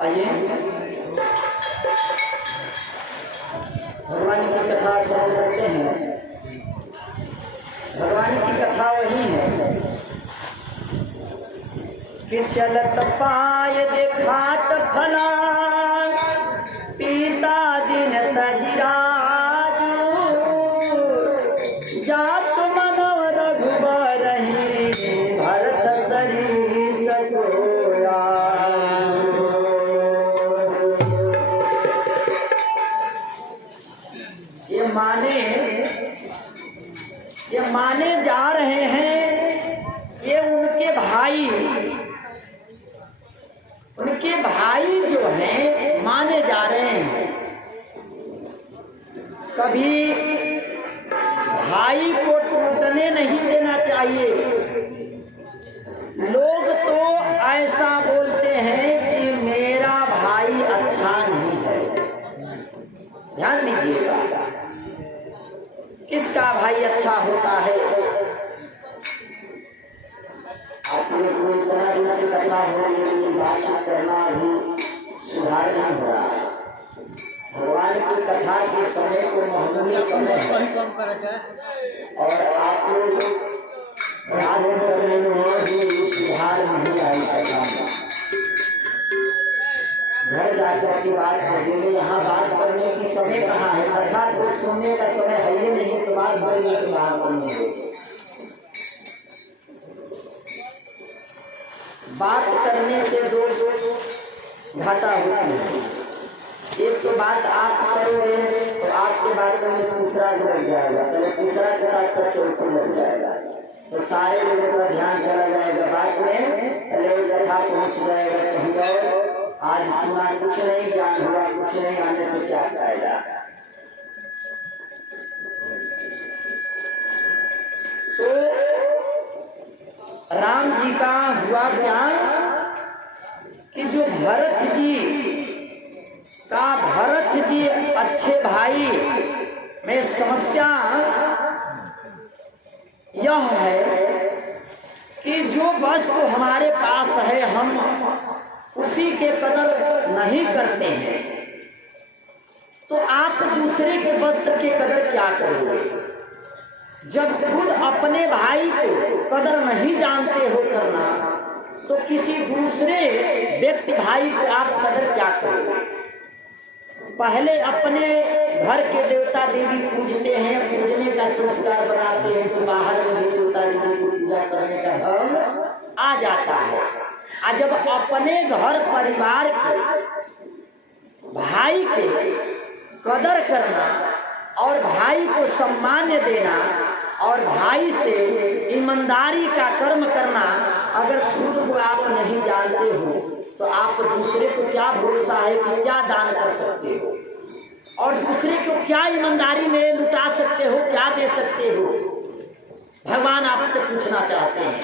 आइए भगवान की कथा श्रवण करते हैं। भगवान की कथा वही है कि चलत पाय देखात फला पीता दिन तजिराजू जात मनव रघुबर भरत सरीस कोया। ये माने जा रहे हैं, ये उनके भाई जो हैं माने जा रहे हैं। कभी भाई को टूटने नहीं देना चाहिए। लोग तो ऐसा बोलते हैं कि मेरा भाई अच्छा नहीं है। ध्यान दीजिएगा, किसका भाई अच्छा होता है? आपने कोई इतना दिन से कथा हो रही है, बातचीत करना भी सुधार नहीं हो रहा है। भगवान की कथा के समय को महत्वपूर्ण समय है और आप लोग याद करने में भी सुधार नहीं आई कथा में। घर जाकर की बात करेंगे, यहाँ बात करने की समय कहाँ है? कथा तो सुनने का समय है ही नहीं, तो बात करने की बात सुनेंगे। बात करने से दो घाटा होता है। एक तो बात आप करोगे तो आपके बात में तीसरा लग जाएगा, पहले तीसरा के साथ साथ चौथा लग जाएगा, तो सारे लोगों का ध्यान चला जाएगा बात में। पहले कथा पहुँच जाएगा कहीं और, आज सुना कुछ नहीं, ज्ञान हुआ कुछ नहीं, आने से क्या फायदा। तो राम जी का हुआ क्या कि जो भरत जी अच्छे भाई में समस्या यह है कि जो वस्तु हमारे पास है हम उसी के कदर नहीं करते हैं, तो आप दूसरे के वस्त्र के कदर क्या करोगे? जब खुद अपने भाई को कदर नहीं जानते हो करना, तो किसी दूसरे व्यक्ति भाई को आप कदर क्या करोगे? पहले अपने घर के देवता देवी पूजते हैं, पूजने का संस्कार बनाते हैं, तो बाहर में भी देवता देवी को पूजा करने का ढंग आ जाता है। और जब अपने घर परिवार के भाई के कदर करना और भाई को सम्मान देना और भाई से ईमानदारी का कर्म करना अगर खुद को आप नहीं जानते हो, तो आप दूसरे को क्या भरोसा है कि क्या दान कर सकते हो और दूसरे को क्या ईमानदारी में लुटा सकते हो, क्या दे सकते हो? भगवान आपसे पूछना चाहते हैं।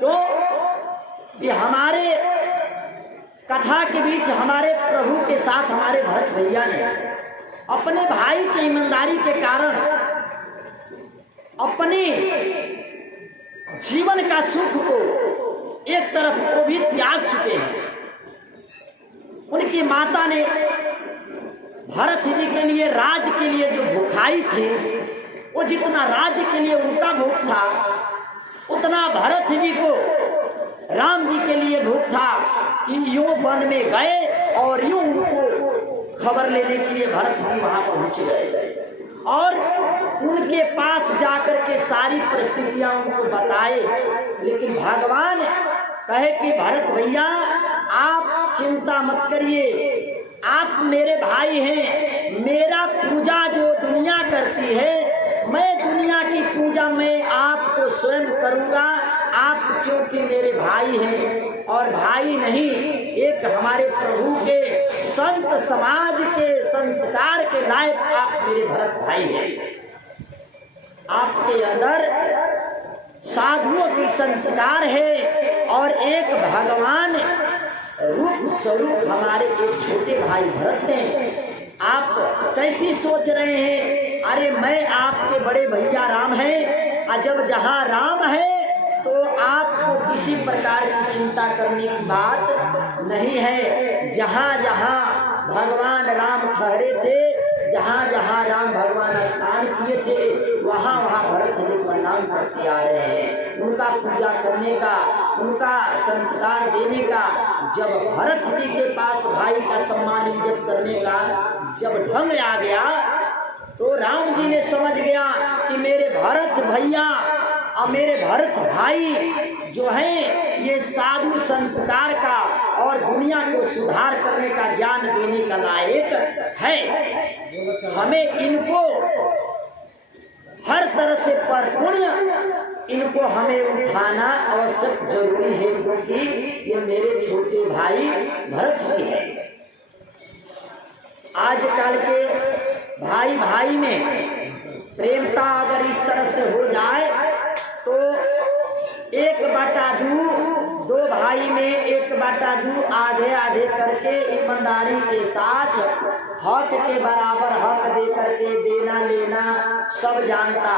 तो ये हमारे कथा के बीच हमारे प्रभु के साथ हमारे भरत भैया ने अपने भाई की ईमानदारी के कारण अपने जीवन का सुख को एक तरफ को भी त्याग चुके हैं। उनकी माता ने भरत जी के लिए, राज के लिए जो भूखाई थी, वो जितना राज्य के लिए उनका भूख था, उतना भरत जी को राम जी के लिए भूख था कि यूं वन में गए और यूं उनको खबर लेने के लिए भरत जी वहां पहुंच गए और उनके पास जाकर के सारी परिस्थितियां उनको बताए। लेकिन भगवान कहे कि भरत भैया आप चिंता मत करिए, आप मेरे भाई हैं, मेरा पूजा जो दुनिया करती है, मैं दुनिया की पूजा में आपको स्वयं करूंगा। आप क्योंकि मेरे भाई हैं और भाई नहीं, एक हमारे प्रभु के संत समाज के संस्कार के लायक आप मेरे भरत भाई हैं। आपके अंदर साधुओं की संस्कार है और एक भगवान रूप स्वरूप हमारे एक छोटे भाई भरत हैं। आप कैसी सोच रहे हैं? अरे मैं आपके बड़े भैया राम हैं, और जब जहाँ राम है तो आपको किसी प्रकार की चिंता करने की बात नहीं है। जहाँ जहाँ भगवान राम ठहरे थे, जहाँ जहाँ राम भगवान स्नान किए थे, वहाँ वहाँ भरत जी प्रणाम करते आ रहे हैं। उनका पूजा करने का, उनका संस्कार देने का, जब भरत जी के पास भाई का सम्मान इज्जत करने का जब ढंग आ गया, तो राम जी ने समझ गया कि मेरे भरत भैया और मेरे भरत भाई जो हैं ये साधु संस्कार का और दुनिया को सुधार करने का ज्ञान देने का लायक है। हमें इनको हर तरह से परिपूर्ण इनको हमें उठाना आवश्यक जरूरी है, क्योंकि ये मेरे छोटे भाई भरत जी हैं। आजकल के भाई भाई में प्रेमता अगर इस तरह से हो जाए तो 1/2, 2 भाई में 1/2 आधे आधे करके ईमानदारी के साथ हक के बराबर हक दे करके देना लेना सब जानता।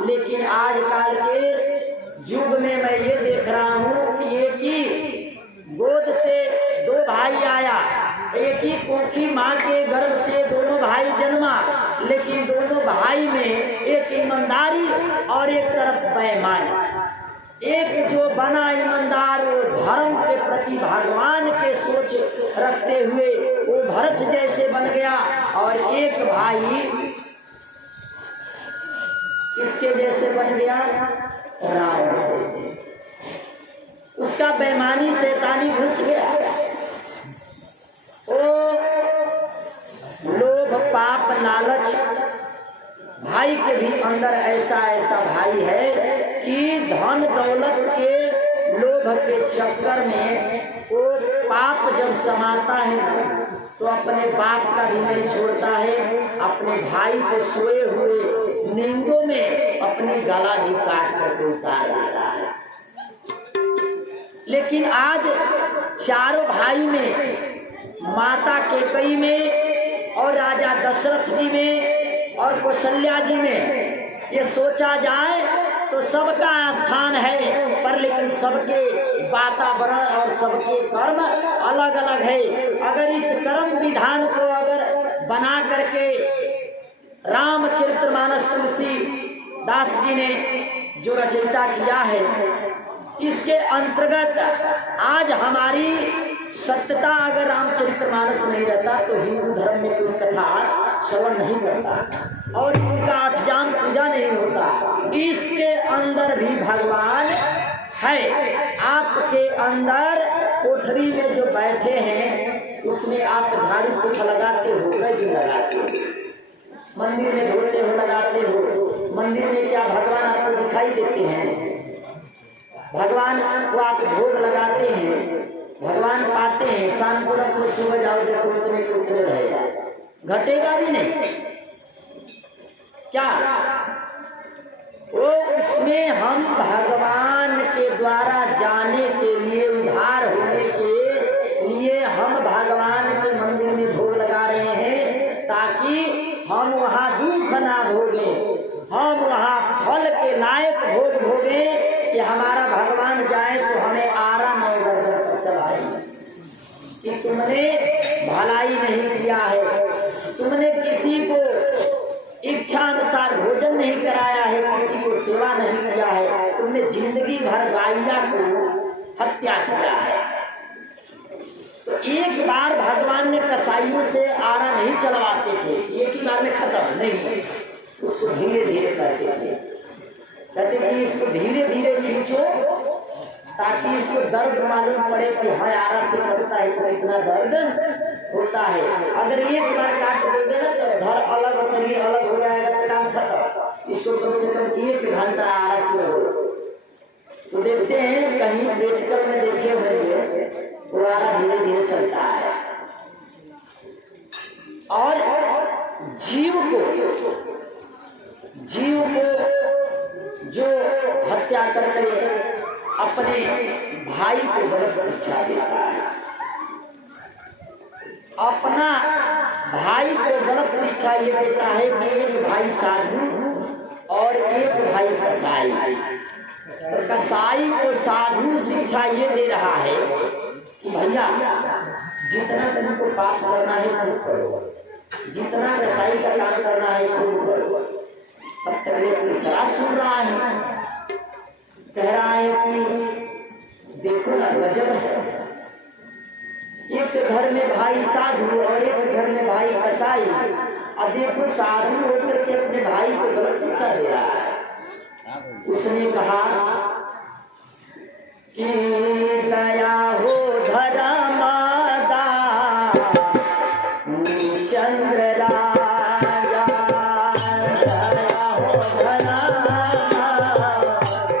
लेकिन आजकल के युग में मैं ये देख रहा हूँ कि एक ही गोद से 2 भाई आया, एक ही कोखी माँ के गर्भ से दोनों भाई जन्मा, लेकिन दोनों भाई में एक ईमानदारी और एक तरफ बेईमानी। एक जो बना ईमानदार वो धर्म के प्रति भगवान के सोच रखते हुए वो भरत जैसे बन गया, और एक भाई किसके जैसे बन गया? राम जैसे। उसका बेईमानी शैतानी घुस गया। ओ लोभ पाप लालच भाई के भी अंदर ऐसा भाई है कि धन दौलत के लोभ के चक्कर में वो पाप जब समाता है तो अपने बाप का भी नहीं छोड़ता है, अपने भाई को सोए हुए नींदों में अपनी गला भी काट कर उतार देता है। लेकिन आज चारों भाई में, माता कैकेयी में और राजा दशरथ जी में और कौशल्या जी में ये सोचा जाए तो सबका स्थान है, पर लेकिन सबके वातावरण और सबके कर्म अलग अलग है। अगर इस कर्म विधान को अगर बना करके रामचरितमानस तुलसीदास जी ने जो रचयिता किया है, इसके अंतर्गत आज हमारी सत्यता अगर रामचरितमानस नहीं रहता तो हिंदू धर्म में कोई कथा श्रवण नहीं करता और इनका अष्टजाम पूजा नहीं होता। इसके अंदर भी भगवान है। आपके अंदर कोठरी में जो बैठे हैं उसमें आप झाड़ू पोछा लगाते हो, मैं भी लगाते हो, मंदिर में धोते हो, लगाते हो। मंदिर में क्या भगवान आपको दिखाई देते हैं? भगवान को आप भोग लगाते हैं, भगवान पाते हैं। शाम को रखो, सुबह जाओ, देखो उतने को उतने रहेगा, घटेगा भी नहीं। क्या वो उसमें हम भगवान के द्वारा जाने के लिए, उद्धार होने के लिए हम भगवान के मंदिर में भोग लगा रहे हैं, ताकि हम वहाँ दुख ना भोगें, हम वहाँ फल के लायक भोग भोगें कि हमारा भगवान जाए तो हमें आरा नौगर पर चलाए कि तुमने भलाई नहीं किया है, तुमने किसी को इच्छा अनुसार भोजन नहीं कराया है, किसी को सेवा नहीं किया है, तुमने जिंदगी भर गाइया को हत्या किया है। तो एक बार भगवान ने कसाईयों से आरा नहीं चलवाते थे, एक ही बार में खत्म नहीं, उसको धीरे धीरे करते थे। कहते कि इसको धीरे धीरे खींचो ताकि इसको दर्द मालूम पड़े कि हाँ आरा से कटता है तो इतना दर्द होता है। अगर एक बार काट दोगे ना तो धर अलग, शरीर अलग हो जाएगा तो काम खत्म। इसको कम से कम 1 घंटा आरा से हो। तो देखते हैं कहीं प्रैक्टिकल में देखे होंगे वो आरा धीरे धीरे चलता है। और जीव को जो हत्या करके अपने भाई को गलत शिक्षा देता है, अपना भाई को गलत शिक्षा ये देता है कि एक भाई साधु और एक भाई कसाई। तो कसाई साधु शिक्षा ये दे रहा है कि भैया जितना तुमको पाठ करना है खूब करो, जितना कसाई का काम करना है खूब करो। तब तक ये तीसरा सुन रहा है, कह रहा है कि देखो ना गजब है, एक घर में भाई साधु और एक घर में भाई कसाई, और देखो साधु होकर के अपने भाई को गलत शिक्षा दे रहा है। उसने कहा कि दया हो धर्मदा चंद्र राजा, दया हो धर्मदा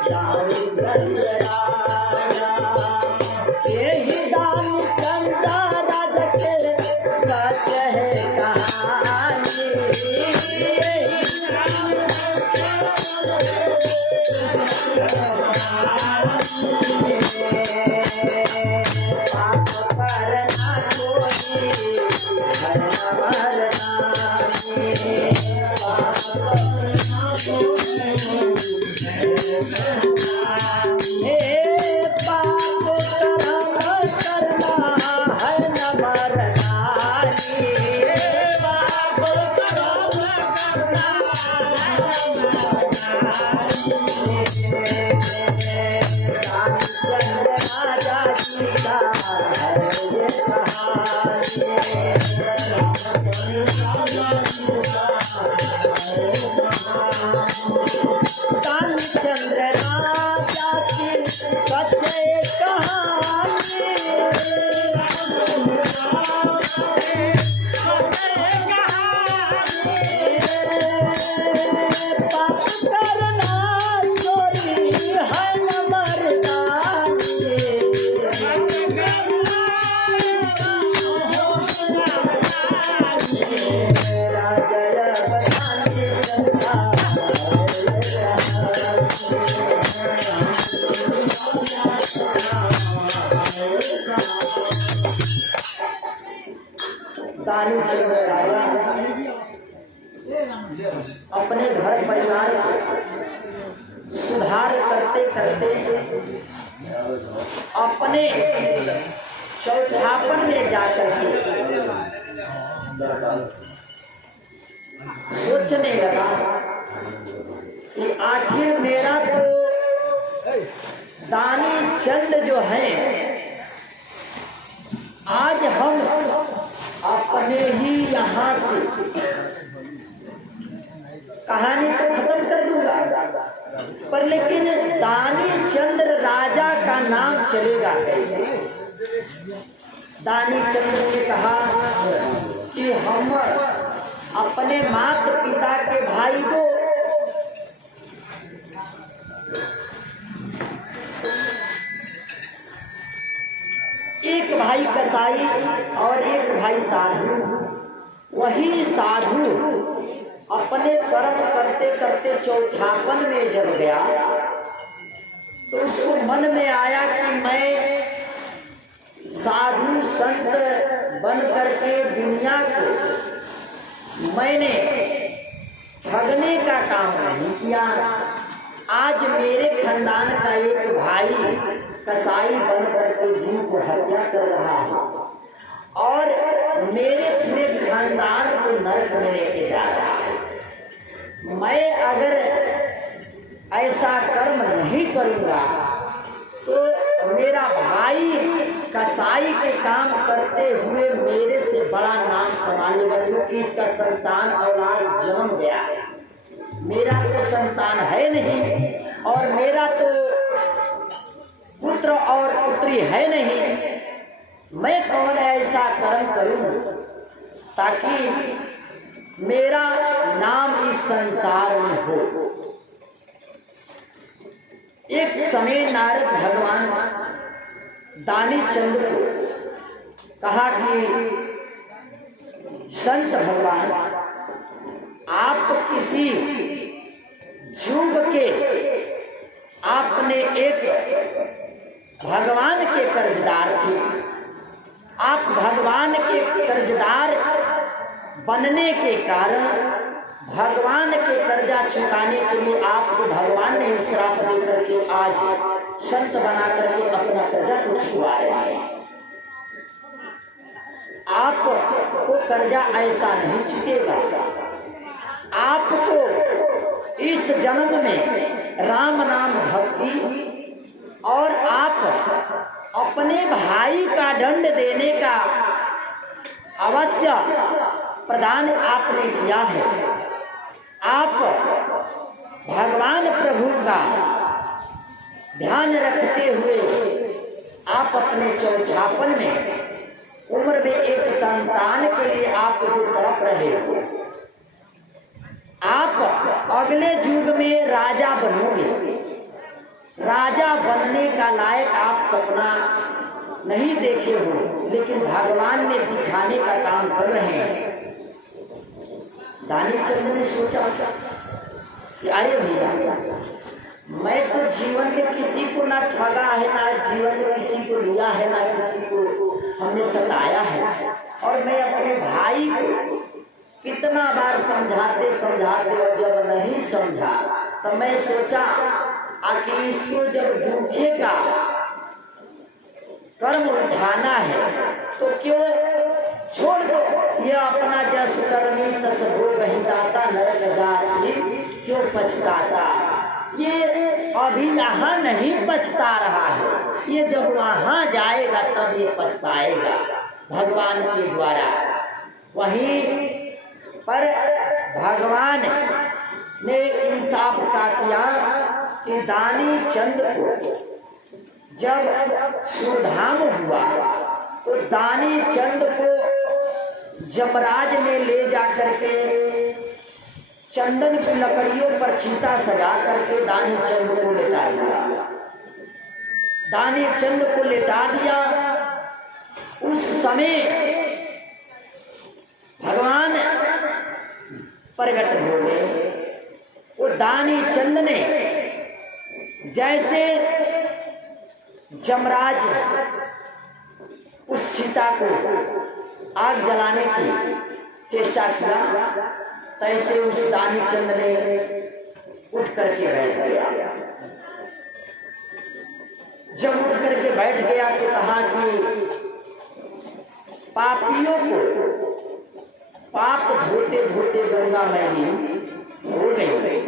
चंद्र राजा, यही दान चंद्र राजा के सच है कहानी। दानी चंद्र राजा अपने घर परिवार को सुधार करते करते अपने चौथापन में जाकर के सोचने लगा कि आखिर मेरा तो दानी चंद जो है, आज हम अपने ही यहाँ से कहानी तो खत्म कर दूंगा, पर लेकिन दानी चंद्र राजा का नाम चलेगा कैसे। दानी चंद्र ने कहा कि हम अपने माता पिता के भाई को एक भाई कसाई और एक भाई साधु, वही साधु अपने कर्म करते करते चौथापन में जब गया तो उसको मन में आया कि मैं साधु संत बन करके दुनिया को मैंने ठगने का काम नहीं किया। आज मेरे खानदान का एक भाई कसाई बन करके जीव को हत्या कर रहा है और मेरे पूरे खानदान को नरक में लेके जा रहा है। मैं अगर ऐसा कर्म नहीं करूँगा तो मेरा भाई कसाई के काम करते हुए मेरे से बड़ा नाम कमा लेगा, क्योंकि इसका संतान औलाद जन्म गया है, मेरा तो संतान है नहीं और मेरा तो पुत्र और पुत्री है नहीं। मैं कौन ऐसा कर्म करूं ताकि मेरा नाम इस संसार में हो। एक समय नारद भगवान दानी चंद को कहा कि संत भगवान, आप किसी युग के आपने एक भगवान के कर्जदार थे, आप भगवान के कर्जदार बनने के कारण भगवान के कर्जा चुकाने के लिए आपको भगवान ने श्राप दे करके आज संत बना करके अपना कर्जा को चुकवा रहे हैं। आपको कर्जा ऐसा नहीं चुकेगा। आपको इस जन्म में राम नाम भक्ति और आप अपने भाई का दंड देने का अवश्य प्रदान आपने किया है। आप भगवान प्रभु का ध्यान रखते हुए आप अपने चौथापन में उम्र में एक संतान के लिए आप जो तड़प रहे हो, आप अगले युग में राजा बनोगे। राजा बनने का लायक आप सपना नहीं देखे हो, लेकिन भगवान ने दिखाने का काम कर रहे हैं। दानी चंद ने सोचा कि अरे भैया, मैं तो जीवन में किसी को ना ठगा है, ना जीवन में किसी को लिया है, ना किसी को हमने सताया है, और मैं अपने भाई को कितना बार समझाते समझाते और जब नहीं समझा तो मैं सोचा कि इसको जब दुखे का कर्म उठाना है तो क्यों छोड़ दो। ये अपना जस करनी तस भोग ही दाता, नरक जाति क्यों पछताता। ये अभी यहाँ नहीं पछता रहा है, ये जब वहाँ जाएगा तब ये पछताएगा भगवान के द्वारा। वहीं पर भगवान ने इंसाफ का किया कि दानी चंद को जब सुधाम हुआ तो दानी चंद को जमराज ने ले जा करके चंदन की लकड़ियों पर चीता सजा करके दानी चंद को लेटा दिया। दानी चंद को लेटा दिया। उस समय भगवान प्रकट हो गए। वो दानी चंद ने जैसे जमराज उस चीता को आग जलाने की चेष्टा किया, तैसे उस दानी चंद ने उठ करके बैठ गया। जब उठ करके बैठ गया तो कहा कि पापियों को पाप धोते धोते गंगा मैली हो गई,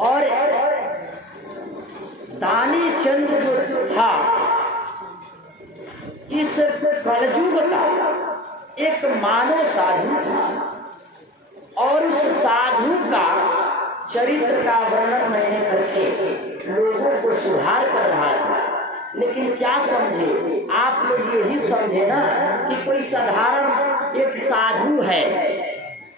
और दानी चंद जो था इस कलयुग का एक मानव साधु था, और उस साधु का चरित्र का वर्णन मैंने करके लोगों को सुधार कर रहा था। लेकिन क्या समझे आप लोग, यही समझे ना कि कोई साधारण एक साधु है।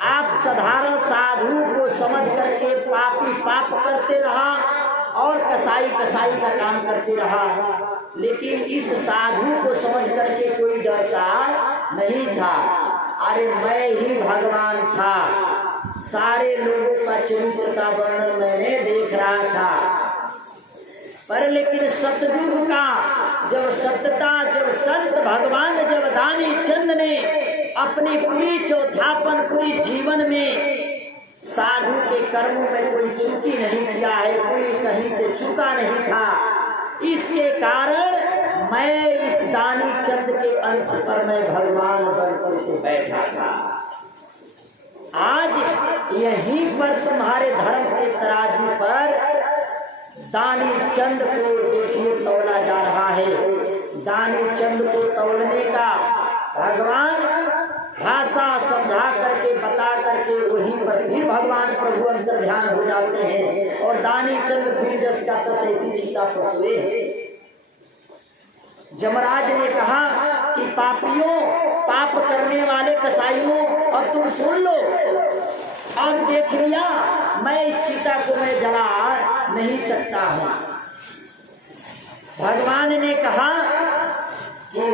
आप साधारण साधु को समझ करके पापी पाप करते रहा और कसाई कसाई का काम करते रहा, लेकिन इस साधु को समझ करके कोई डरता नहीं था। अरे मैं ही भगवान था, सारे लोगों का चरित्र का वर्णन मैंने देख रहा था। पर लेकिन सतयुग का जब सत्यता, जब संत भगवान, जब दानी चंद ने अपनी पूरी चौथापन पूरी जीवन में साधु के कर्मों में कोई चूकी नहीं किया है, कोई कहीं से चूका नहीं था, इसके कारण मैं इस दानी चंद के अंश पर मैं भगवान बनकर के बैठा था। आज यहीं पर तुम्हारे धर्म के तराजू पर दानी चंद को देखिए तौला जा रहा है। दानी चंद को तौलने का भगवान भाषा समझा करके बता करके वहीं पर फिर भगवान प्रभु अंतर ध्यान हो जाते हैं, और दानी चंद फिर जस का तस ऐसी चीता पहुंचे। जमराज ने कहा कि पापियों, पाप करने वाले कसाईयों, और तुम सुन लो, अब देख लिया मैं इस चीता को मैं जला नहीं सकता हूं। भगवान ने कहा कि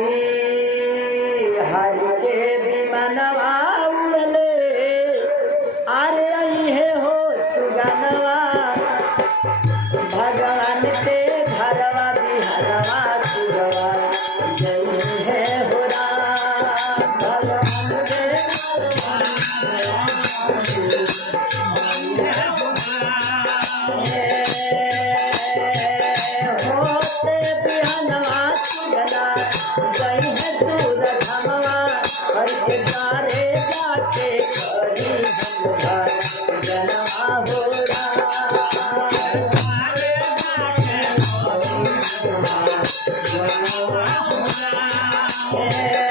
हरि के विमनवा उड़ले, अरे अहे हो सुगनवा, भगवान के घरवा बिहरवा सुरवा, जय है हो राम, भगवान के के करी हम जनवा हो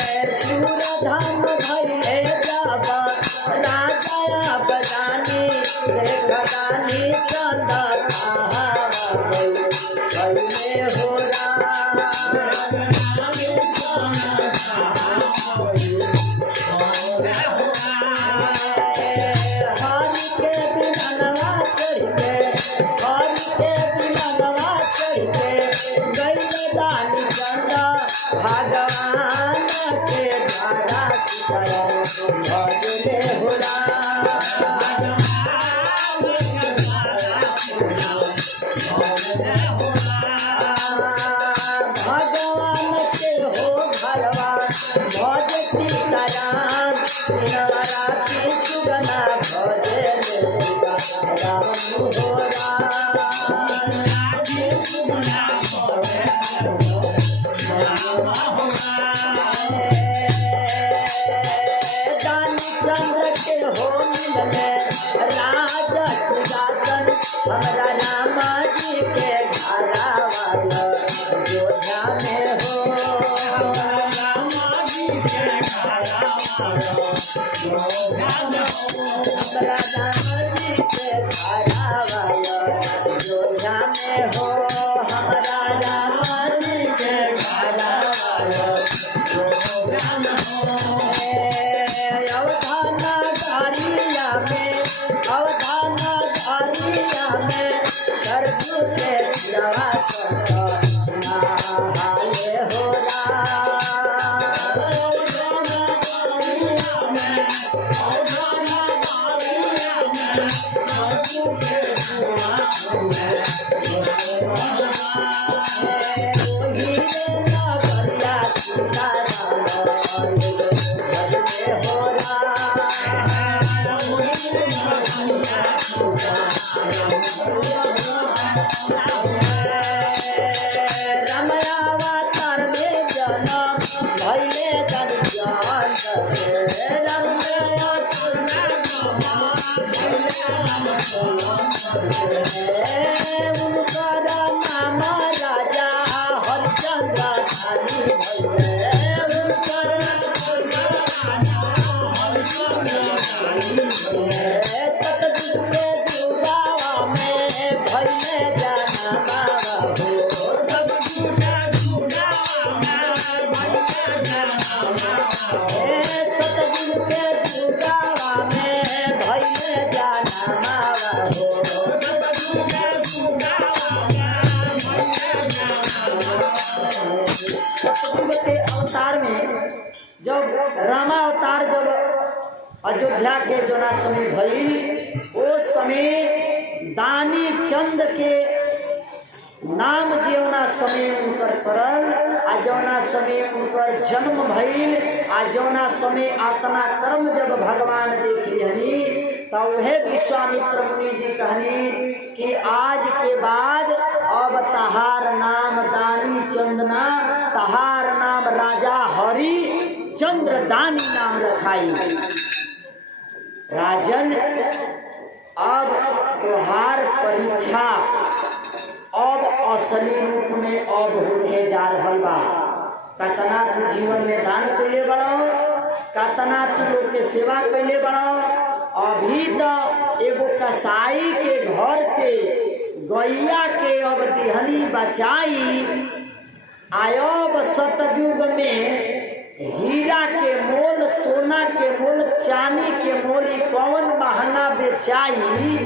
सूरधन भैले जब राजा बदानी देखदानी चंद भैले हो हरि के बिनवा चढ़ के हरि के बिनवा चढ़ के गैले दानी चंद भगवान के धारा भजले हो भगवान के हो घरवा भज सीताराम राती सुगना भजे राम हो दानी चंद्र के हो मिलने राजा सिंहासन हमरा रामा जी के घरा वाला योद्धा में हो हमरा रामा जी के घरा वाला योद्धा में हो हमरा रामा जी के घरा वाला अवधाना धारिया में अवधाना धारिया में सरसों के जवा नहाए हो रमयावतार में जन्म भैले जन उनकर नाम राजा हरिश्चंद्र धानी सतयुग के जुगावा में भैले जाना सतयुग के जुगावा में भैले जाना सतयुग के अवतार में जब रामा अवतार जब अयोध्या के जोना समय भइल उस समय दानी चंद के नाम जौना समय उनकर पड़ल आ जौना समय उनकर जन्म भइल आ जौना समय आतना कर्म जब भगवान देख लिहनी तो वह विश्वामित्र मुनि जी कहनी कि आज के बाद अब तहार नाम दानी चंदना तहार नाम राजा हरि चंद्र दानी नाम रखाई। राजन अब तोहार परीक्षा अब असली रूप में अब होके जा रहल बा। कतना तू जीवन में दान कैले बड़ो, कतना तू लोग के सेवा कैले बड़ो। अभी तो एगो कसाई के घर से गैया के अब दिहनी बचाई। आयब सतयुग में हीरा के मोल, सोना के मोल, चांदी के मोल कौन महंगा बेचाई।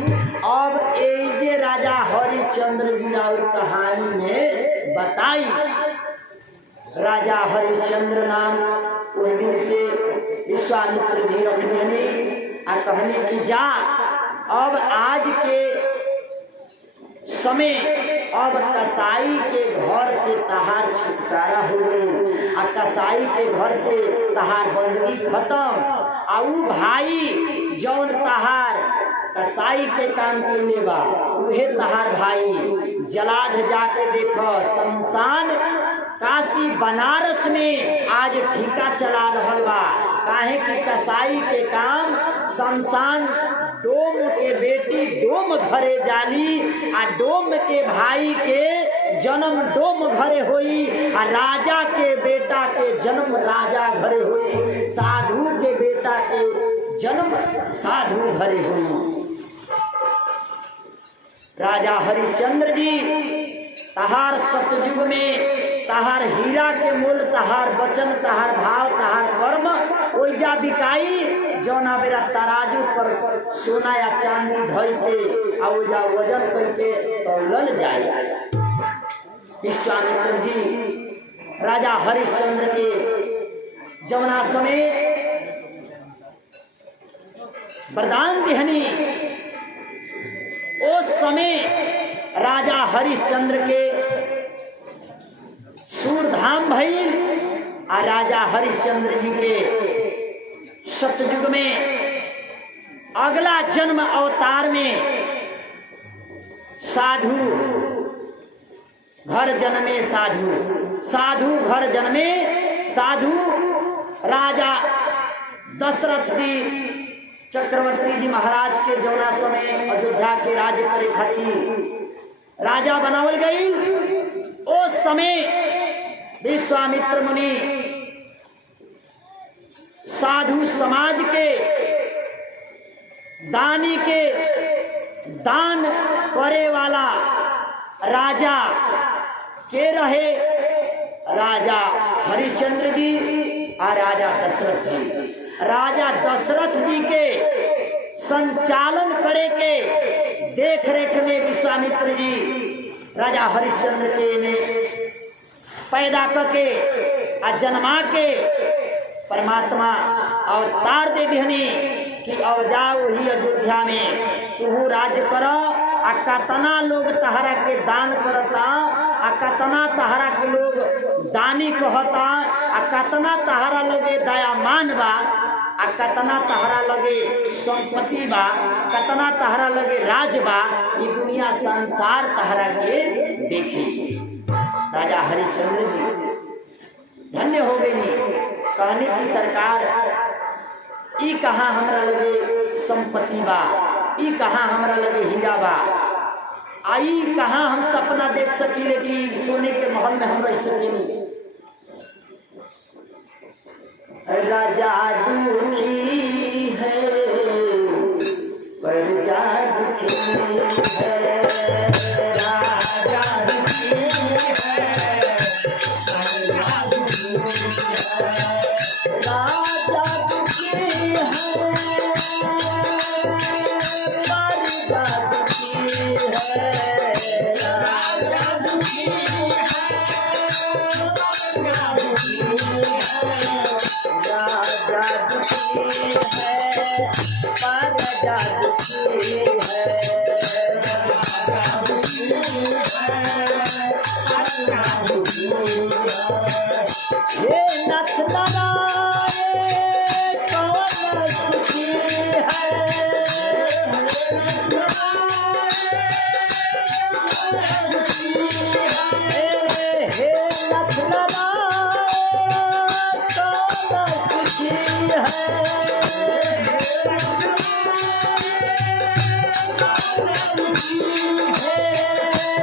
अब एजे राजा हरिश्चंद्र जी राउर कहानी में बताई। राजा हरिश्चंद्र नाम उस दिन से विश्वामित्र जी रखनी आ कहने की जा अब आज के समय अब कसाई के घर से तहार छुटकारा हो गई। आ कसाई के घर से तहार बंदगी खत्म। आ ऊ भाई जौन तहार कसाई के काम कैले बा उहे तहार भाई जलाद जाके देखो शमशान काशी बनारस में आज ठीका चला रहल बा। काहे कि कसाई के काम शमशान, डोम के बेटी डोम घरे जाली, आ डोम के भाई के जन्म डोम घरे होई, आ राजा के बेटा के जन्म राजा घरे होई, साधु के बेटा के जन्म साधु घरे हुई। राजा हरिश्चंद्र जी तहार सतयुग में तहार हीरा के मोल, तहार वचन, तहार भाव, तहार कर्म ओइजा बिकाई, जौना बेरा तराजू पर सोना या चांदी धर के आ ओइजा वजन करके तौलल जाए। विश्वामित्र जी राजा हरिश्चंद्र के जौना समय वरदान दिहनी, उस समय राजा हरिश्चंद्र के सूरधाम भइल, आ राजा हरिश्चंद्र जी के सतयुग में अगला जन्म अवतार में साधु घर जन्मे, साधु घर जन्मे, साधु राजा दशरथ जी चक्रवर्ती जी महाराज के जौना समय अयोध्या के राज्य करे खातिर राजा बनावल गई। उस समय विश्वामित्र मुनि साधु समाज के दानी के दान करे वाला राजा के रहे, राजा हरिश्चंद्र जी और राजा दशरथ जी। राजा दशरथ जी के संचालन करे के देख रेख में विश्वामित्र जी राजा हरिश्चंद्र के ने पैदा करके आ जन्मा के परमात्मा अवतार दे दिहनी कि अब जाओ ही अयोध्या में तू राज्य कर, आ कतना लोग तहरा के दान करता, आ कतना तहरा के लोग दानी कहता, आ कतना तहरा लगे दयामान बा, आ कतना तहरा लगे संपत्ति बा, कतना तहरा लगे राज बा, ये दुनिया संसार तहरा के देखी। राजा हरिश्चंद्र जी धन्य हो गई, कहने की सरकार ई कहाँ हमरा लगे संपत्ति बा, ई कहाँ हमरा लगे हीरा बा, आई कहाँ हम सपना देख सकीले कि सोने के महल में हम रह सकेनी। राजा दुखी है प्रजा दुखी है, राजा दुखी है प्रजा दुखी है, राजा दुखी है प्रजा दुखी है, राजा दुखी है प्रजा दुखी है, राजा दुखी है प्रजा दुखी है, राजा दुखी है प्रजा दुखी है। हे नथ लगाए कौन सुखी है, हे नथ लगाए कौन सुखी है,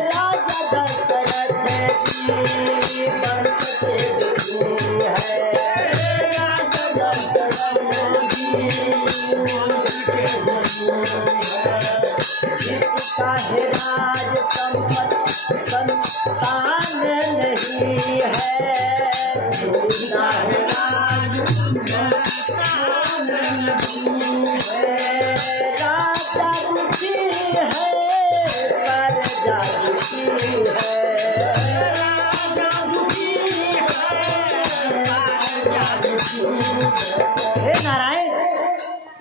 राजा दशरथ जी बंश के दुखी है, राजा दशरथ जी बंश के दुखी है, जिसका है राज संपत्ति संतान नहीं है, जिसका है राज संतान नहीं है, राजा दुखी है प्रजा दुखी है, राजा दुखी है प्रजा दुखी है। हे नारायण,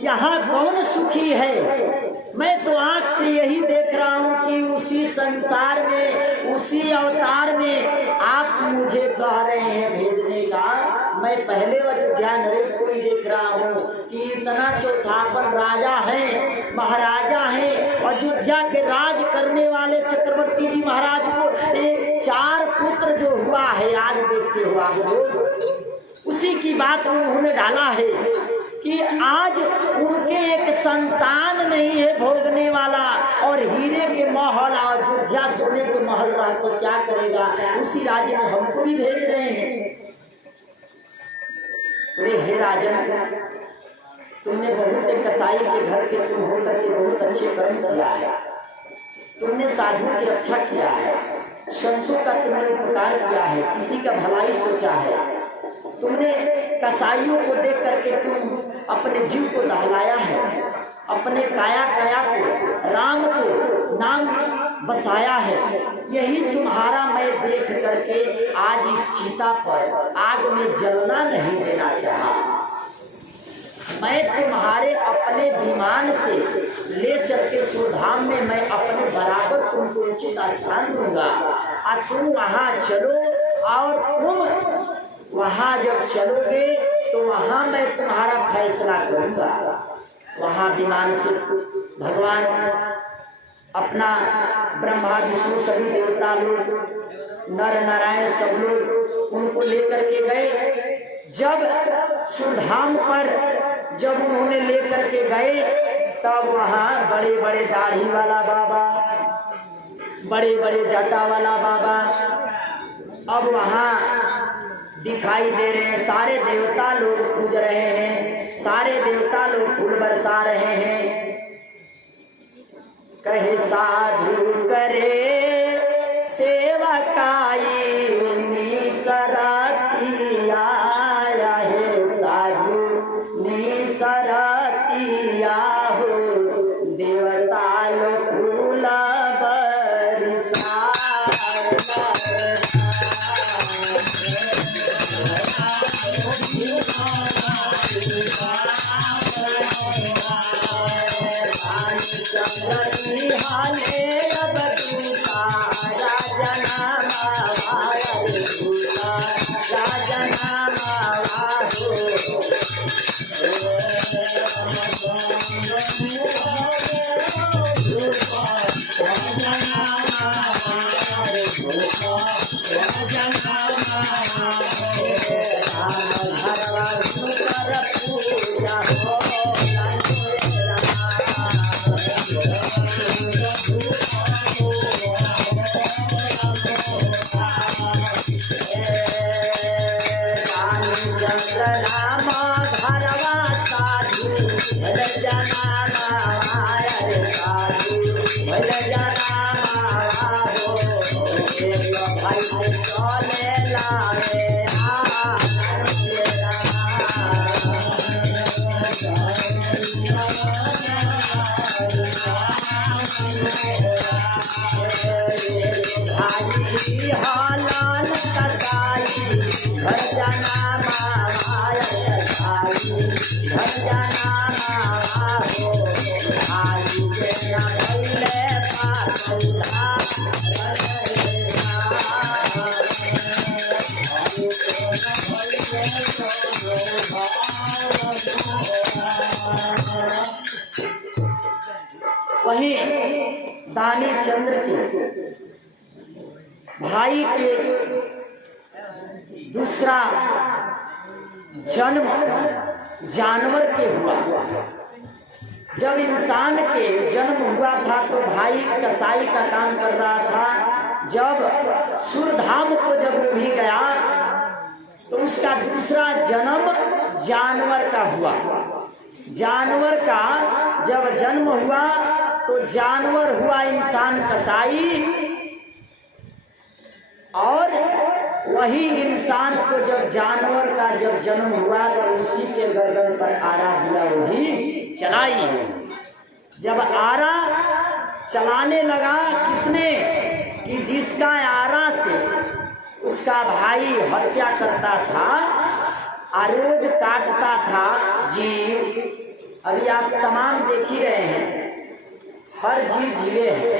यहाँ कौन सुखी है? मैं तो आँख से यही देख रहा हूँ कि उसी संसार में, उसी अवतार में आप मुझे कह रहे हैं भेजने का। मैं पहले अयोध्या नरेश को ही देख रहा हूँ कि इतना चौथापन राजा हैं, महाराजा हैं, अयोध्या के राज करने वाले चक्रवर्ती जी महाराज को एक 4 पुत्र जो हुआ है आज देखते हो आप लोग, उसी खुशी की बात उन्होंने डाला है कि आज उनके एक संतान नहीं है भोगने वाला, और हीरे के महल अयोध्या सोने के महल रह तो क्या करेगा, उसी राज्य में हमको भी भेज रहे हैं। अरे हे राजन, तुमने बहुत एक कसाई के घर के तुम होकर के बहुत अच्छे कर्म किया है, तुमने साधु की रक्षा किया है, संतों का तुमने उपकार किया है, किसी का भलाई सोचा है, तुमने कसाईयों को देख करके तुम अपने जीव को दहलाया है, अपने काया काया को राम को नाम बसाया है। यही तुम्हारा मैं देख करके आज इस चिता पर आग में जलना नहीं देना चाहा। मैं तुम्हारे अपने विमान से ले चल के सुरधाम में मैं अपने बराबर तुमको उचित स्थान दूंगा, और तुम वहाँ चलो, और तुम वहाँ जब चलोगे तो वहाँ मैं तुम्हारा फैसला करूँगा। वहाँ विमान से भगवान अपना ब्रह्मा विष्णु सभी देवता लोग, नर नारायण सब लोग उनको लेकर के गए। जब सुरधाम पर जब उन्होंने लेकर के गए, तब वहाँ बड़े बड़े दाढ़ी वाला बाबा, बड़े बड़े जटा वाला बाबा अब वहाँ दिखाई दे रहे हैं। सारे देवता लोग पूज रहे हैं, सारे देवता लोग फूल बरसा रहे हैं। कहे साधु करे सेवकाई निसरती आया है, साधु निसरती आहो, देवता लोग फूल बरसा हालान कसाई घर जाना माया कसाई घर जाना माहो आई के ना भइले पातौला वहीं दानी चंद्र के भाई के दूसरा जन्म जानवर के हुआ। जब इंसान के जन्म हुआ था तो भाई कसाई का काम कर रहा था। जब सुरधाम को जब भी गया तो उसका दूसरा जन्म जानवर का हुआ। जानवर का जब जन्म हुआ तो जानवर हुआ इंसान कसाई, और वही इंसान को जब जानवर का जब जन्म हुआ तो उसी के गर्दन पर आरा दिया वही चलाई। जब आरा चलाने लगा किसने, कि जिसका आरा से उसका भाई हत्या करता था, रोज काटता था जीव। अभी आप तमाम देख ही रहे हैं, हर जीव जीवे है,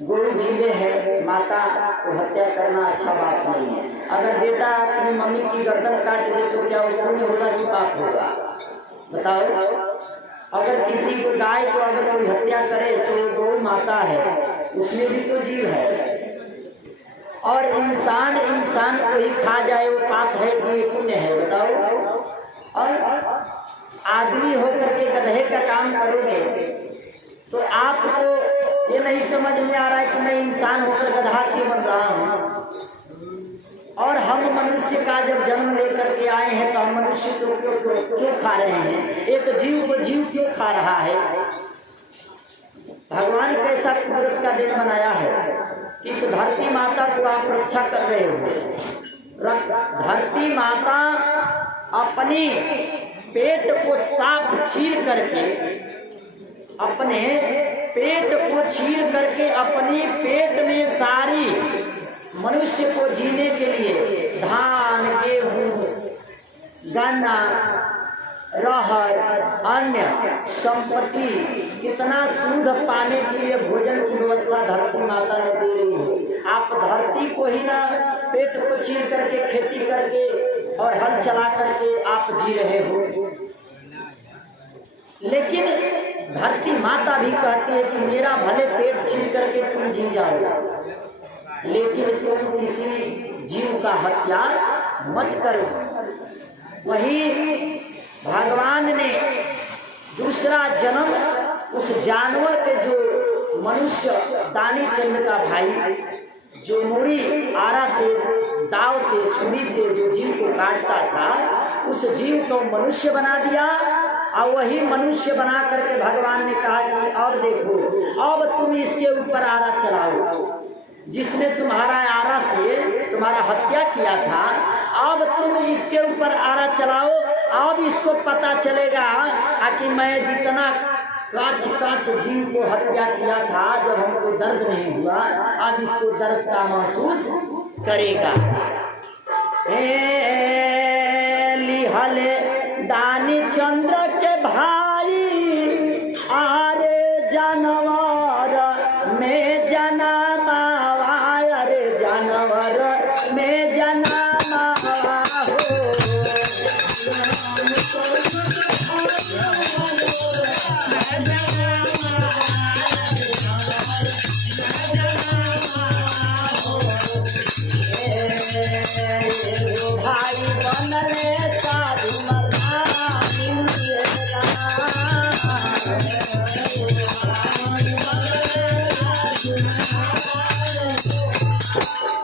गोरु जीवे है, माता को हत्या करना अच्छा बात नहीं है। अगर बेटा अपनी मम्मी की गर्दन काट दे तो क्या उसको नहीं होगा कि पाप होगा? बताओ। अगर किसी को गाय को अगर कोई हत्या करे तो गौ माता है, उसमें भी तो जीव है। और इंसान इंसान को ही खा जाए वो पाप है कि पुण्य है बताओ? और आदमी होकर के गधे का काम करोगे तो आपको ये नहीं समझ में आ रहा है कि मैं इंसान होकर गधा क्यों बन रहा हूँ। और हम मनुष्य का जब जन्म लेकर के आए हैं तो हम मनुष्य को क्यों खा रहे हैं? एक जीव को जीव क्यों खा रहा है? भगवान कैसा कुदरत का दिन बनाया है कि इस धरती माता को आप रक्षा कर रहे हो। धरती माता अपनी पेट को साफ चीर करके, अपने पेट को चीर करके अपनी पेट में सारी मनुष्य को जीने के लिए धान, गेहूं, गन्ना, रहर, अन्य संपत्ति कितना शुद्ध पाने के लिए भोजन की व्यवस्था धरती माता ने दे रही है। आप धरती को ही ना पेट को चीर करके खेती करके और हल चला करके आप जी रहे हो। लेकिन धरती माता भी कहती है कि मेरा भले पेट चीर करके तुम जी जाओ, लेकिन तुम किसी जीव का हत्या मत करो। वही भगवान ने दूसरा जन्म उस जानवर के, जो मनुष्य दानी चंद का भाई जो मुड़ी आरा से, दाव से, छुरी से जो जीव को काटता था, उस जीव को मनुष्य बना दिया। और वही मनुष्य बना करके भगवान ने कहा कि अब देखो, अब तुम इसके ऊपर आरा चलाओ, जिसने तुम्हारा आरा से तुम्हारा हत्या किया था, अब तुम इसके ऊपर आरा चलाओ। अब इसको पता चलेगा कि मैं जितना काच जीव को हत्या किया था, जब हमको दर्द नहीं हुआ, अब इसको दर्द का महसूस करेगा। लिहले दानी चंद्र के भाई आरे जानवर में जनामावा, अरे जानवर में जनामावा हो। भाई बनले साधु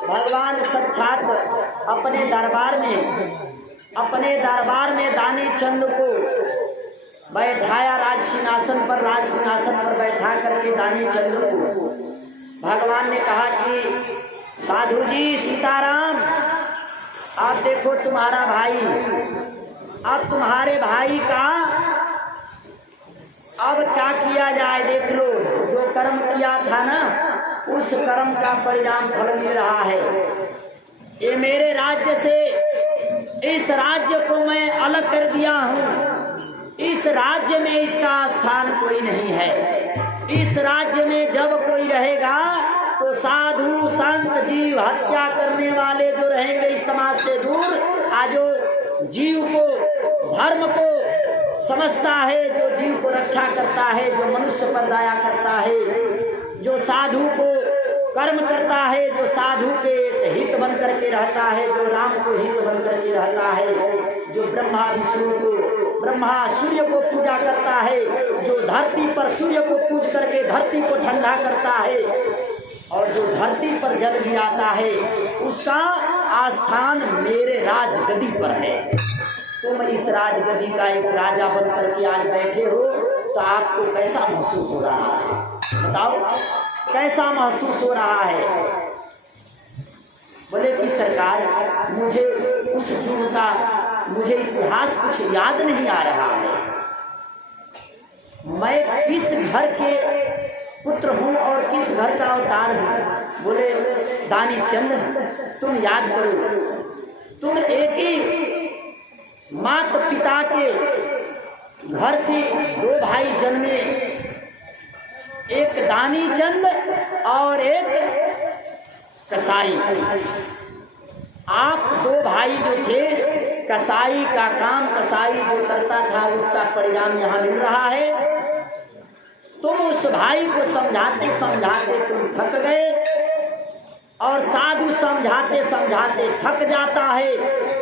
भगवान साक्षात अपने दरबार में दानी चंद को बैठाया राज सिंहासन पर बैठा करके दानी चंद को भगवान ने कहा कि साधु जी सीताराम, आप देखो तुम्हारा भाई, अब तुम्हारे भाई का अब क्या किया जाए, देख लो जो कर्म किया था ना, उस कर्म का परिणाम फल मिल रहा है। ये मेरे राज्य से, इस राज्य को मैं अलग कर दिया हूँ। इस राज्य में इसका स्थान कोई नहीं है। इस राज्य में जब कोई रहेगा तो साधु संत जीव हत्या करने वाले जो रहेंगे इस समाज से दूर, जो जीव को, धर्म को समझता है, जो जीव को रक्षा करता है, जो मनुष्य पर दया करता है, जो साधु को कर्म करता है, जो साधु के हित बन करके रहता है, जो राम को हित बन करके रहता है, जो ब्रह्मा सूर्य को पूजा करता है, जो धरती पर सूर्य को पूज करके धरती को ठंडा करता है, और जो धरती पर जल गिराता है, उसका आस्थान मेरे राजगद्दी पर है। तुम इस राजगद्दी का एक राजा बन करके आज बैठे हो, तो आपको कैसा महसूस हो रहा है? बताओ कैसा महसूस हो रहा है? बोले कि सरकार, मुझे उस युग का मुझे इतिहास कुछ याद नहीं आ रहा है। मैं किस घर के पुत्र हूँ और किस घर का अवतार हूँ? बोले दानी चंद, तुम याद करो, तुम एक ही माता पिता के घर से दो भाई जन्मे, एक दानी चंद और एक कसाई। आप दो भाई जो थे, कसाई का काम कसाई जो करता था, उसका परिणाम यहाँ मिल रहा है। तुम उस भाई को समझाते समझाते तुम थक गए, और साधु समझाते समझाते थक जाता है।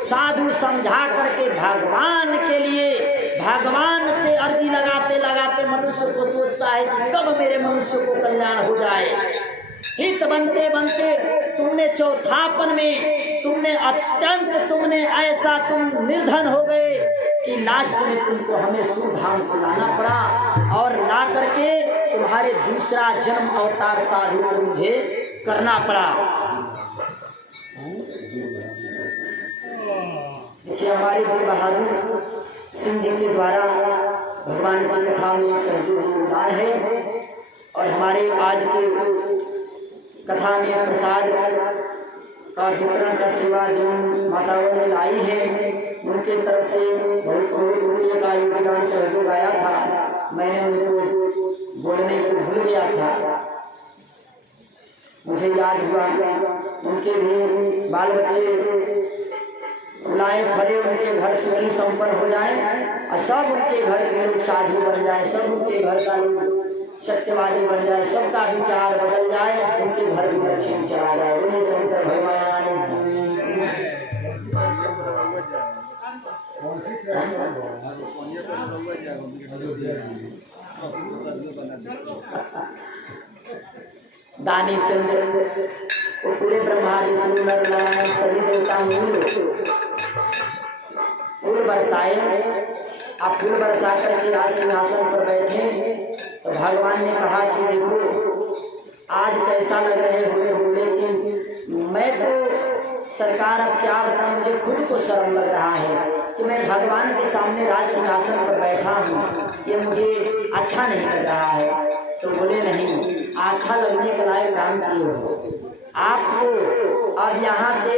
साधु समझा करके भगवान के लिए भगवान से अर्जी लगाते लगाते मनुष्य को सोचता है कि कब मेरे मनुष्य को कल्याण हो जाए। हित बनते बनते तुमने चौथापन में तुमने ऐसा तुम निर्धन हो गए कि लास्ट में तुमको हमें सुधाम को लाना पड़ा और ला करके तुम्हारे दूसरा जन्म अवतार साधु को मुझे करना पड़ा। देखिए हमारे वीर बहादुर सिंह जी के द्वारा भगवान की कथा में सहयोग योगदान है और हमारे आज के कथा में प्रसाद का वितरण का सेवा जो माताओं ने लाई है उनके तरफ से बहुत रुपये का योगदान सहयोग आया था। मैंने उनको बोलने को भूल गया था, मुझे याद हुआ। उनके भी बाल बच्चे बुलाए भरे उनके घर सुखी संपन्न हो जाए और सब उनके घर के लोग साधु बन जाए, सब उनके घर का लोग सत्यवादी बन जाए, सबका विचार बदल जाए, उनके घर भी लक्ष्मी चला जाए। उन्हें शंकर भगवान दानी चंद्र वो पूरे ब्रह्मा विष्णु नर नारायण सभी देवता फूल बरसाए। आप फूल बरसा करके राज सिंहासन पर बैठे तो भगवान ने कहा कि देखो आज कैसा लग रहे हो, लेकिन मैं तो सरकार अब क्या बताऊं, मुझे खुद को शर्म लग रहा है कि मैं भगवान के सामने राज सिंहासन पर बैठा हूँ, ये मुझे अच्छा नहीं लग रहा है। तो बोले नहीं, अच्छा लगने के लायक काम किए हो। आपको अब यहाँ से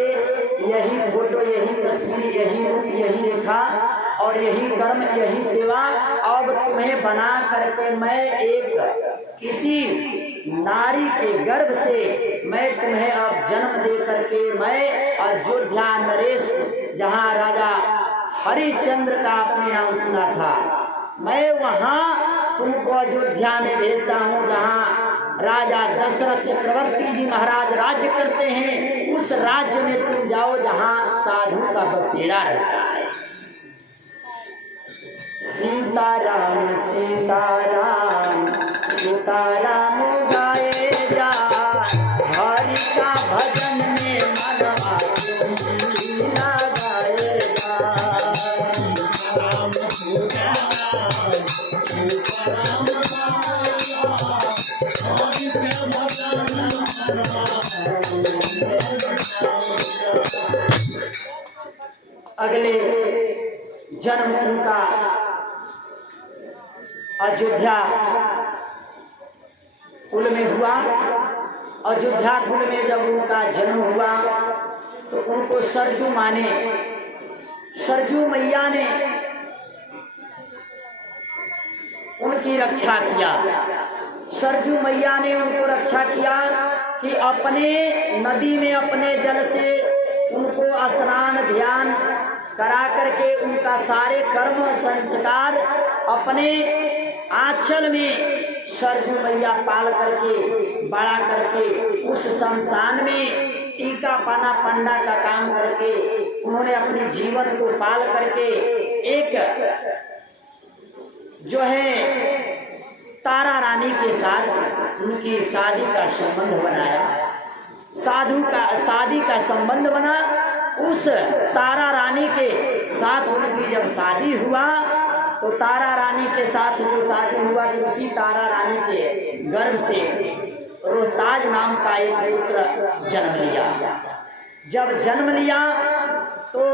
यही फोटो, यही तस्वीर, यही रूप, यही रेखा और यही कर्म, यही सेवा अब तुम्हें बना करके मैं एक किसी नारी के गर्भ से मैं तुम्हें अब जन्म दे करके मैं अयोध्या नरेश, जहाँ राजा हरिश्चंद्र का अपने नाम सुना था, मैं वहाँ तुमको अयोध्या में भेजता हूँ जहाँ राजा दशरथ चक्रवर्ती जी महाराज राज्य करते हैं। उस राज्य में तुम जाओ जहाँ साधु का बसेरा रहता है। सीताराम सीताराम सीताराम गाए जा, हरि का भजन में मनवा गाए जा। अगले जन्म उनका अयोध्या कुल में हुआ। अयोध्या कुल में जब उनका जन्म हुआ तो उनको सरजू माने, सरजू मैया ने उनकी रक्षा किया। सरजू मैया ने उनको रक्षा किया कि अपने नदी में अपने जल से उनको स्नान ध्यान करा करके उनका सारे कर्म संस्कार अपने आंचल में सरजू मैया पाल करके बड़ा करके उस शमशान में टीका पाना पंडा का काम करके उन्होंने अपने जीवन को पाल करके एक जो है तारा रानी के साथ उनकी शादी का संबंध बनाया। शादी का संबंध बना। उस तारा रानी के साथ उनकी जब शादी हुआ तो तारा रानी के साथ जो शादी हुआ तो उसी तारा रानी के गर्भ से रोहताज नाम का एक पुत्र जन्म लिया। जब जन्म लिया तो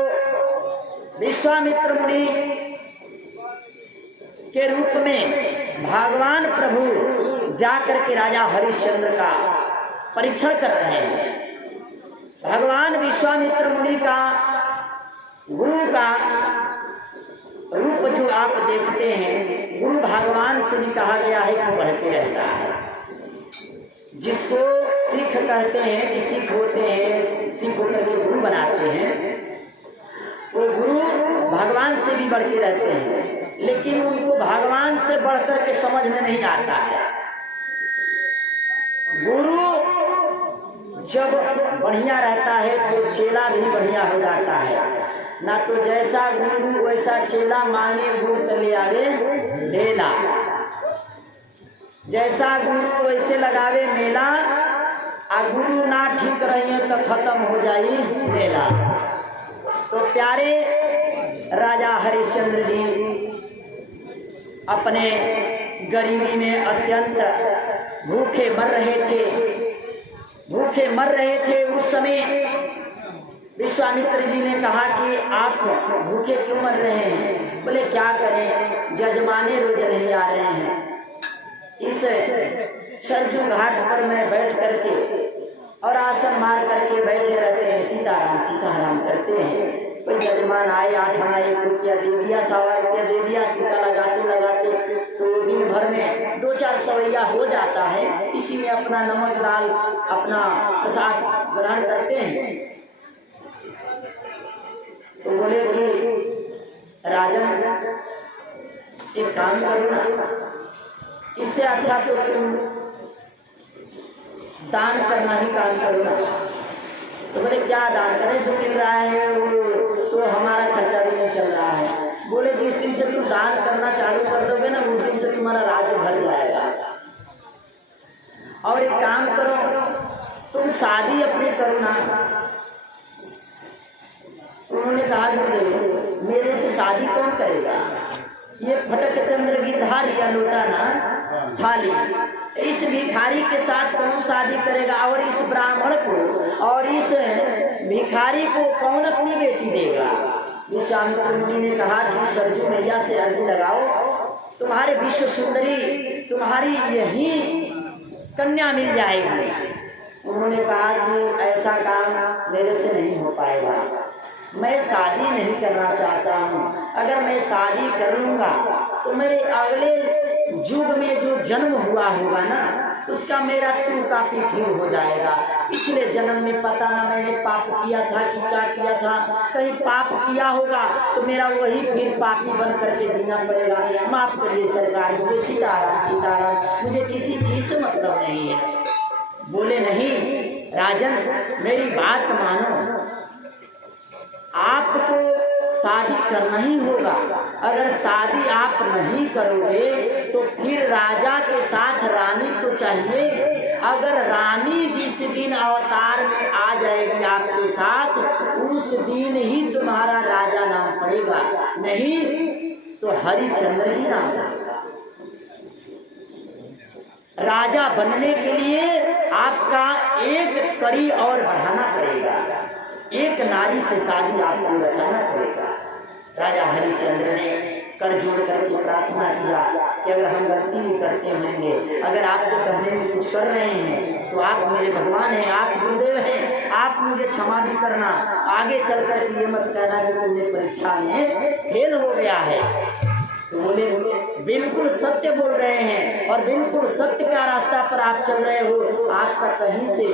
विश्वामित्र मुनि के रूप में भगवान प्रभु जाकर के राजा हरिश्चंद्र का परीक्षण कर रहे हैं। भगवान विश्वामित्र मुनि का गुरु का रूप जो आप देखते हैं, गुरु भगवान से भी कहा गया है कि बढ़ते रहता है। जिसको सिख कहते हैं कि सिख होते हैं, सिख होकर के गुरु बनाते हैं, वो गुरु भगवान से भी बढ़ के रहते हैं, लेकिन उनको भगवान से बढ़कर के समझ में नहीं आता है। गुरु जब बढ़िया रहता है तो चेला भी बढ़िया हो जाता है। ना तो जैसा गुरु वैसा चेला, मांगे गुरु तो ले आवे ढेला। जैसा गुरु वैसे लगावे मेला, आ गुरु ना ठीक रही तो खत्म हो जाई मेला। तो प्यारे राजा हरिश्चंद्र जी अपने गरीबी में अत्यंत भूखे मर रहे थे। उस समय विश्वामित्र जी ने कहा कि आप भूखे क्यों मर रहे हैं? बोले क्या करें, जजमाने रोज नहीं आ रहे हैं। इस सरजू घाट पर मैं बैठ करके और आसन मार करके बैठे रहते हैं, सीताराम करते हैं। कोई जजमान आए, 8 आना 1 रुपया दे दिया, 1.25 रुपया दे दिया, टीका लगाते तो दिन भर में 2-4 सवैया हो जाता है। इसी में अपना नमक दाल अपना प्रसाद ग्रहण करते हैं। तो बोले कि राजन एक काम करो ना, इससे अच्छा तो तुम दान करना ही काम करो ना। तो बोले क्या दान करें, जो मिल रहा है वो तो हमारा खर्चा भी नहीं चल रहा है। बोले जिस दिन से तुम दान करना चालू कर दोगे ना, उस दिन से तुम्हारा राज्य भर जाएगा। और एक काम करो, तुम शादी अपनी करो ना। उन्होंने कहा गुरुदेव मेरे से शादी कौन करेगा? ये फटक चंद्र गिरधार या लोटा ना थाली, इस भिखारी के साथ कौन शादी करेगा? और इस ब्राह्मण को और इस भिखारी को कौन अपनी बेटी देगा? विश्वामित्र मुनि ने कहा कि सरजू मैया से अर्जी लगाओ, तुम्हारे विश्व सुंदरी तुम्हारी यही कन्या मिल जाएगी। उन्होंने कहा कि ऐसा काम मेरे से नहीं हो पाएगा, मैं शादी नहीं करना चाहता हूँ। अगर मैं शादी कर लूँगा तो मेरे अगले युग में जो जन्म हुआ होगा ना, उसका मेरा 2 कॉपी फिर हो जाएगा। पिछले जन्म में पता ना मैंने पाप किया था कि क्या किया था, कहीं पाप किया होगा तो मेरा वही फिर पापी बन करके जीना पड़ेगा। माफ़ करिए सरकार, मुझे सीताराम, मुझे किसी चीज़ से मतलब नहीं है। बोले नहीं राजन, मेरी बात मानो, आपको शादी करना ही होगा। अगर शादी आप नहीं करोगे तो फिर राजा के साथ रानी तो चाहिए। अगर रानी जिस दिन अवतार में आ जाएगी आपके साथ, उस दिन ही तुम्हारा राजा नाम पड़ेगा, नहीं तो हरिश्चंद्र ही नाम पड़ेगा। राजा बनने के लिए आपका एक कड़ी और बढ़ाना पड़ेगा, एक नारी से शादी आपको रचाना पड़ेगा। राजा हरिश्चंद्र ने कर जोड़ करके प्रार्थना किया कि अगर हम गलती भी करते होंगे, अगर आपके कहने में कुछ कर रहे हैं तो आप मेरे भगवान हैं, आप गुरुदेव हैं, आप मुझे क्षमा भी करना। आगे चल कर के ये मत कहना कि तुमने परीक्षा में फेल हो गया है। तो बोले बिल्कुल सत्य बोल रहे हैं और बिल्कुल सत्य का रास्ता पर आप चल रहे हो, आपका कहीं से